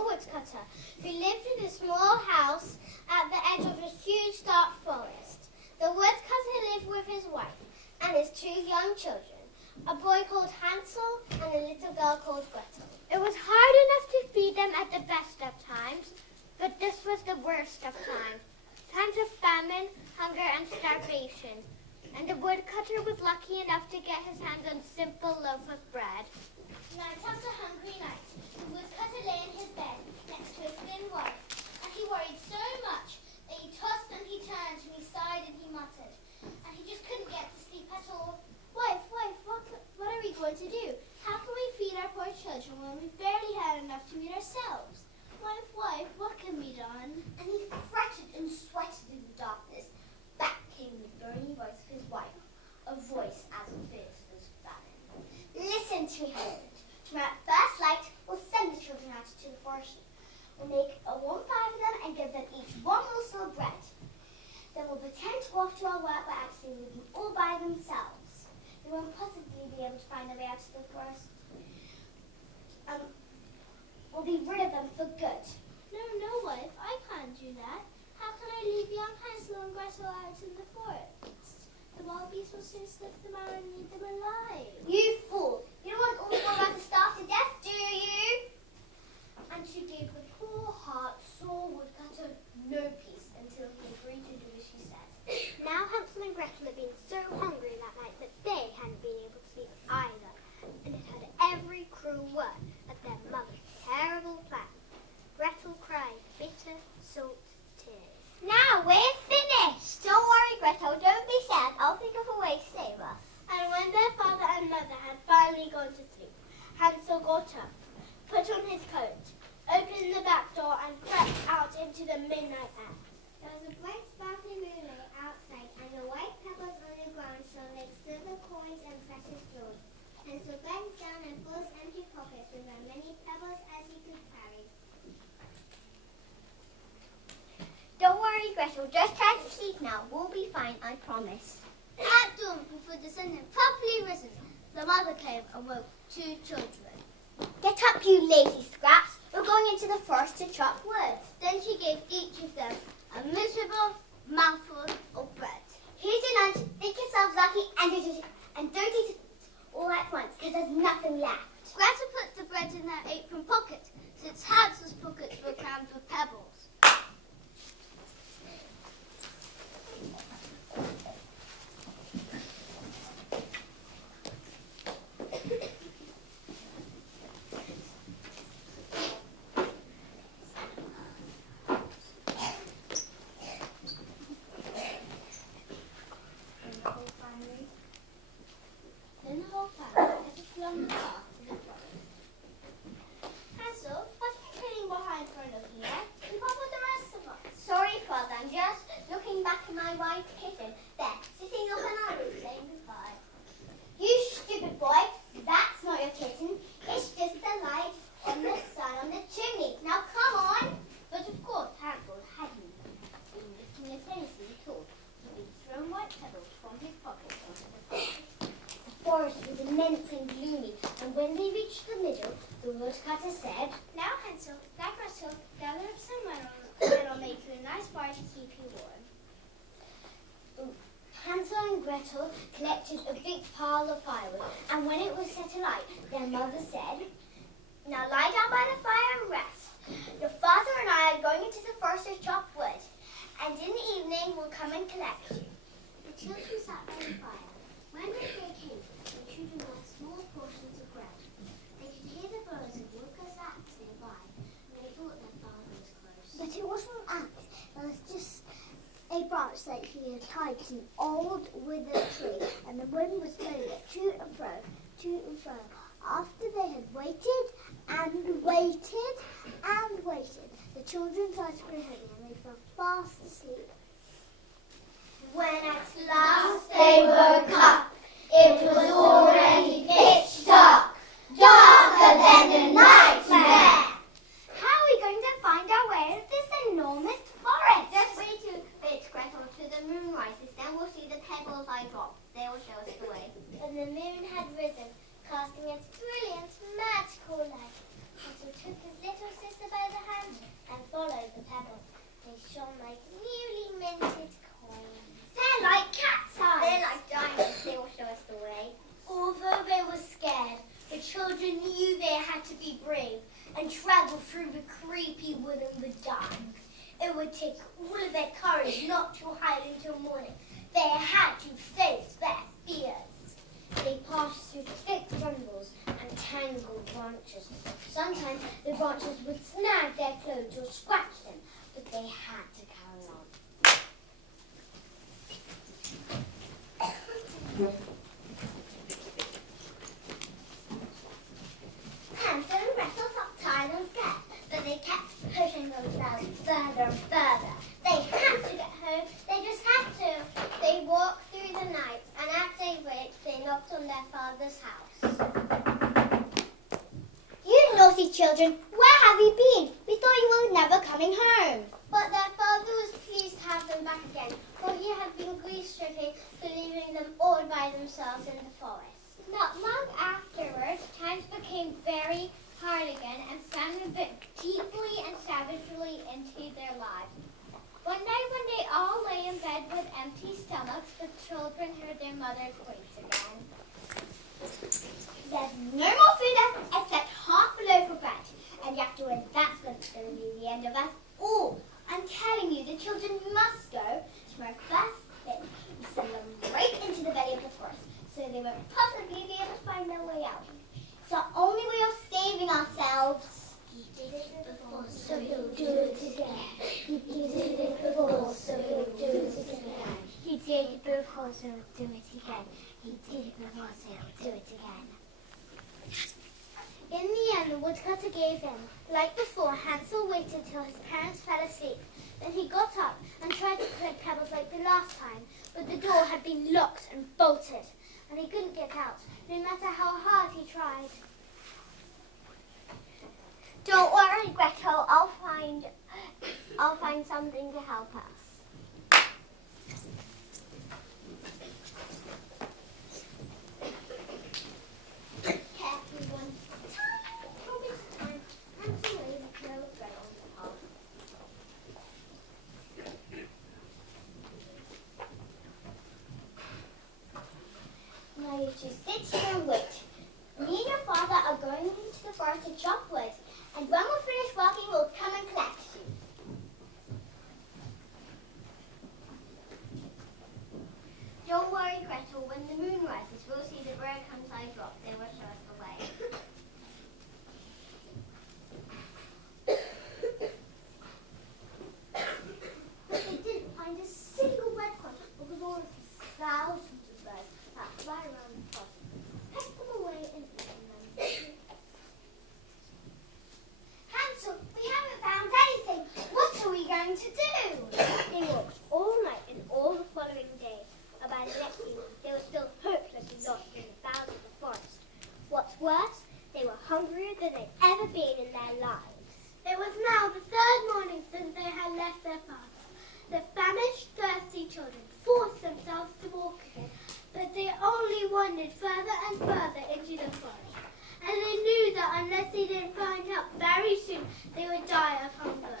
small woodcutter who lived in a small house at the edge of a huge dark forest. The woodcutter lived with his wife and his two young children, a boy called Hansel and a little girl called Gretel. It was hard enough to feed them at the best of times, but this was the worst of times. Times of famine, hunger, and starvation. And the woodcutter was lucky enough to get his hands on a simple loaf of bread. Night after hungry night, the woodcutter lay in his bed next to his thin wife, and he worried so much that he tossed and he turned and he sighed and he muttered, and he just couldn't get to sleep at all. Wife, what are we going to do? How can we feed our poor children when we barely had enough to feed ourselves? Wife, what can be done? And he fretted and sweated in the darkness. Back came the burning voice of his wife, a voice as fierce as famine. Listen to me, husband. Tomorrow at first light, we'll send the children out to the forest. We'll make a warm fire for them and give them each one morsel of bread. Then we'll pretend to go off to our work by actually living all by themselves. They won't possibly be able to find their way out to the forest. We'll be rid of them for good. No, wife, I can't do that. How can I leave young Hansel and Gretel out in the forest? The wild beasts will soon slip them out and eat them alive. You fool! You don't want all four of us to starve to death, do you? And she gave the poor heart sore woodcutter no peace until he agreed to do as she said. Now Hansel and Gretel had been so hungry that night that they hadn't been able to sleep either, and had had every cruel word at their mother's terrible plan. Gretel cried bitter, salt tears. Now we're finished! Don't worry, Gretel, don't be sad. I'll think of a way to save us. And when their father and mother had finally gone to sleep, Hansel got up, put on his coat, opened the back door and crept out into the midnight air. There was a bright sparkling moonlight outside, and the white pebbles on the ground shone like silver coins and precious jewels. Hansel bent down and full his empty pockets with as many pebbles as he could carry. Don't worry, Gretel, just try to sleep now. We'll be fine, I promise. At dawn, before the sun had properly risen, the mother came and woke two children. Get up, you lazy scraps. We're going into the forest to chop wood. Then she gave each of them a miserable mouthful of bread. Here's your lunch. Think yourselves lucky and don't eat it all at once, because there's nothing left. Gretel put the bread in her apron pocket, since Hansel's pockets were crammed with pebbles. Hansel, what are you hiding behind for looking at? Keep up with the rest of us. Sorry, Father, I'm just looking back at my white kitten. There, sitting up on our roof saying goodbye. You stupid boy, that's not your kitten. It's just the light on the sun on the chimney. Now come on. But of course, Hansel hadn't been looking at anything at all. He'd thrown white pebbles from his pocket onto the ground. The forest was immense and gloomy, and when they reached the middle, the woodcutter said, Now, Hansel, like Gretel, gather up some metal, and I'll make you a nice fire to keep you warm. Hansel and Gretel collected a big pile of firewood, and when it was set alight, their mother said, Now lie down by the fire and rest. Your father and I are going into the forest to chop wood, and in the evening we'll come and collect you. The children sat by the fire. When the day came, the children got small portions of bread. They could hear the blows of workers' axe nearby, and they thought their father was close. But it wasn't an axe, it was just a branch that he had tied to an old withered tree, and the wind was blowing it to and fro, to and fro. After they had waited and waited and waited, the children's eyes grew heavy and they fell fast asleep. When at last they woke up, it was already pitch dark, darker than a nightmare. How are we going to find our way out of this enormous forest? Just wait till Gretel to the moon rises, then we'll see the pebbles I dropped. They will show us the way. And the moon had risen, casting its brilliant, magical light. Hansel took his little sister by the through the creepy wood in the dark. It would take all of their courage not to hide until morning. They had to face their fears. They passed through thick jungles and tangled branches. Sometimes the branches would snag their clothes or scratch them, but they had to carry on. Hansel and Gretel felt tired and scared, but they kept pushing themselves further and further. They had to get home. They just had to. They walked through the night, and at daybreak they knocked on their father's house. You naughty children, where have you been? We thought you were never coming home. But their father was pleased to have them back again, for he had been grief-stricken for leaving them all by themselves in the forest. Not long afterwards, times became very hard again, and famine bit deeply and savagely into their lives. One night when they all lay in bed with empty stomachs, the children heard their mother's voice again. There's no more food left except half a loaf of bread. And afterwards, that's what's going to be the end of us all. I'm telling you, the children must go to our first thing. We send them right into the belly of the forest, so they won't possibly be able to find their way out. It's our only way of saving ourselves. He did it before, so he'll do it again. He did it before, so he'll do it again. He did it before, so he'll do it again. He did it before, so he'll do it again. In the end, the woodcutter gave in. Like before, Hansel waited till his parents fell asleep. Then he got up and tried to collect pebbles like the last time, but the door had been locked and bolted, and he couldn't get out, no matter how hard he tried. Don't worry, Gretel. I'll find something to help us. Carefully, one tiny little bit of time, Hansel laid a trail of bread on the path. Now you just sit here and wait. Me and your father are going into the forest to chop wood, and when we're finished walking, we'll come and collect you. Don't worry, Gretel. When the moon rises, we'll see the breadcrumbs I dropped. They will show us the way. But they didn't find a single breadcrumb because all of the thousands of birds that fly around the forest pecked them away and eaten them. Hansel, we haven't found anything. What are we going to do? They walked all night and all the following day. By the next evening, they were still hopelessly lost in the bowels of the forest. What's worse, they were hungrier than they'd ever been in their lives. It was now the third morning since they had left their father. The famished, thirsty children forced themselves to walk again, but they only wandered further and further into the forest. And they knew that unless they didn't find help very soon, they would die of hunger.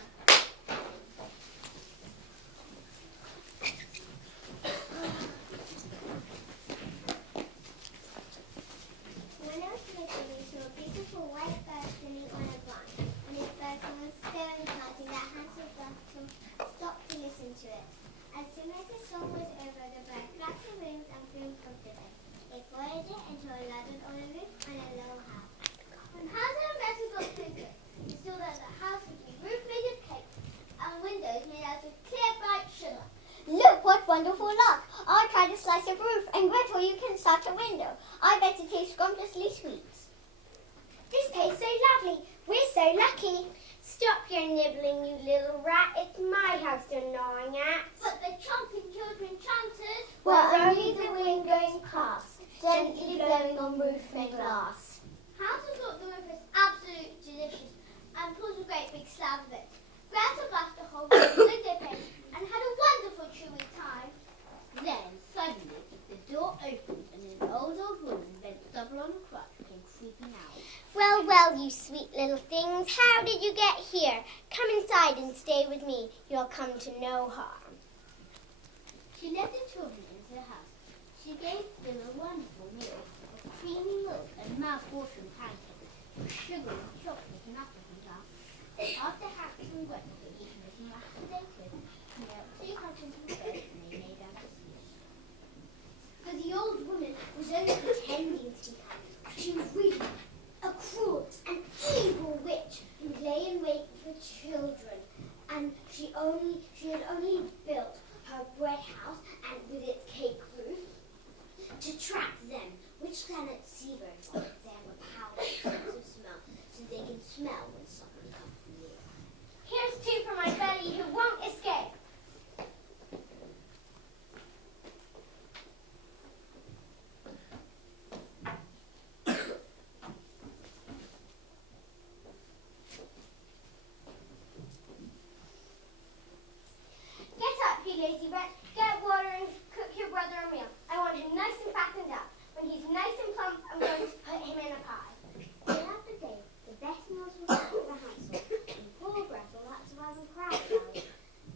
When I was little, we saw a beautiful white bird swimming on a branch, and his bird song was so enchanting that Hansel stopped to listen to it. As soon as the song was over, the bird flapped her wings and flew comfortably. It followed it until it landed on a roof on a low house. When Hansel and Gretel got to it, they saw that the house was a roof made of cake and windows made out of clear, bright sugar. Look, what wonderful luck! I'll try to slice a roof, and Gretel, you can start a window. I bet it tastes scrumptiously sweet. This tastes so lovely. We're so lucky. Stop your nibbling, you little rat. It's my house you're gnawing at. But the chomping children chanted were only the wind going past, gently blowing on roof and glass. Hansel thought the roof was absolutely delicious and pulled a great big slab of it. Gretel blasted a hole with a window pane and had a wonderful chewy time. Then, suddenly, the door opened and an old woman bent double on a crutch came creeping out. Well, well, you sweet little things, how did you get here? Come inside and stay with me. You'll come to no harm. She led the children into the house. She gave them a wonderful meal of creamy milk and mouth-watering pancakes, with sugar and chocolate and apples and jam, She had only built her bread house and with its cake roof to trap them, which planet seabirds are. They have a powerful sense of smell, so they can smell when someone comes near. Here's two for my belly who won't escape. Get up, you lazy rat. Get water and cook your brother a meal. I want him nice and fattened up. When he's nice and plump, I'm going to put him in a pie. Day after day, the best meals were cooked for Hansel, and poor Gretel had to rise and cry about it.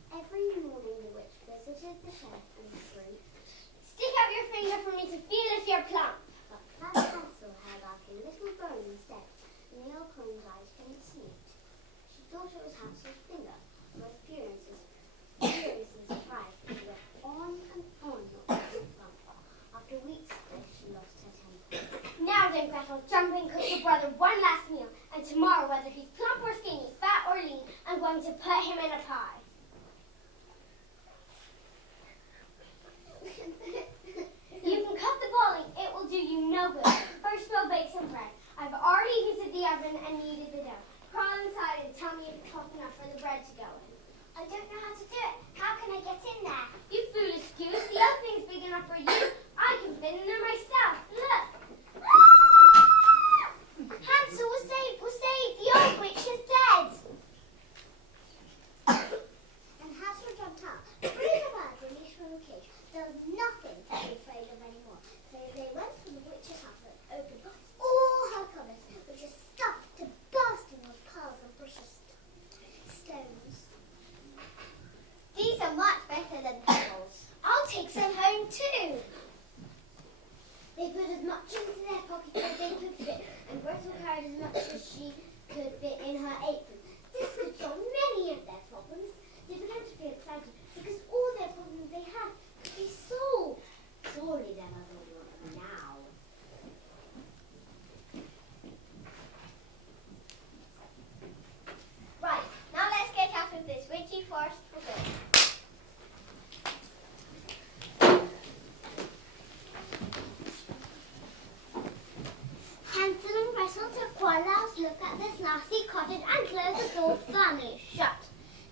Every morning the witch visited the shed and shrieked, "Stick out your finger for me to feel if you're plump." But clever Hansel held out a little bone instead, and the old crone's eyes didn't see it. She thought it was Hansel's finger, but furiously surprised that she went on and on not being plump. After weeks of this, she lost her temper. Now then, Gretel, jump and cook your brother one last meal, and tomorrow, whether he's plump or skinny, fat or lean, I'm going to put him in a pie. You can cut the balling, it will do you no good. First we'll bake some bread. I've already heated the oven and kneaded the dough. Crawl inside and tell me if it's hot enough for the bread to go in. I don't know how to do it. How can I get in there? You foolish goose, the opening's big enough for you. I can fit in there myself. Look. Hansel, we're saved, we're saved. The old witch is dead. And Hansel jumped out, free the bird released from the cage. There was nothing to be afraid of anymore. So they went to the witch's house and opened all her cupboards, which is stuffed to bursting with pearls and precious stones. These are much better than pebbles. I'll take some home too. They put as much into their pockets as they could fit, and Gretel carried as much as she could fit in her apron. This could solve many of their problems. They began to feel excited because all their problems they had could be solved. Surely their mother will want them now. Right, now let's get out of this witchy forest for good. Hansel and Gretel took one last look at this nasty cottage and closed the door firmly shut.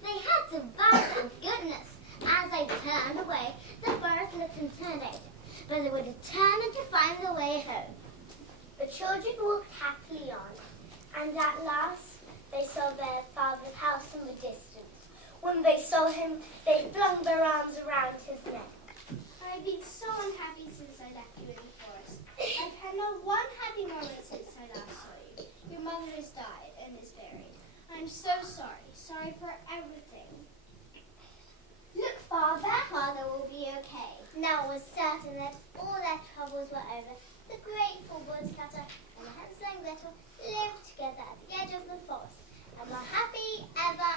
They had survived, thank goodness. As they turned away, the birds looked intimidated, but they were determined to find their way home. The children walked happily on, and at last they saw their father's house in the distance. When they saw him, they flung their arms around his neck. I've been so unhappy since I left you in the forest. I've had not one happy moment since I last saw you. Your mother has died and is buried. I'm so sorry. Sorry for everything. Look, Father. Father will be okay. Now it was certain that all their troubles were over. The grateful woodcutter and Hansel and Gretel lived together at the edge of the forest and were happy ever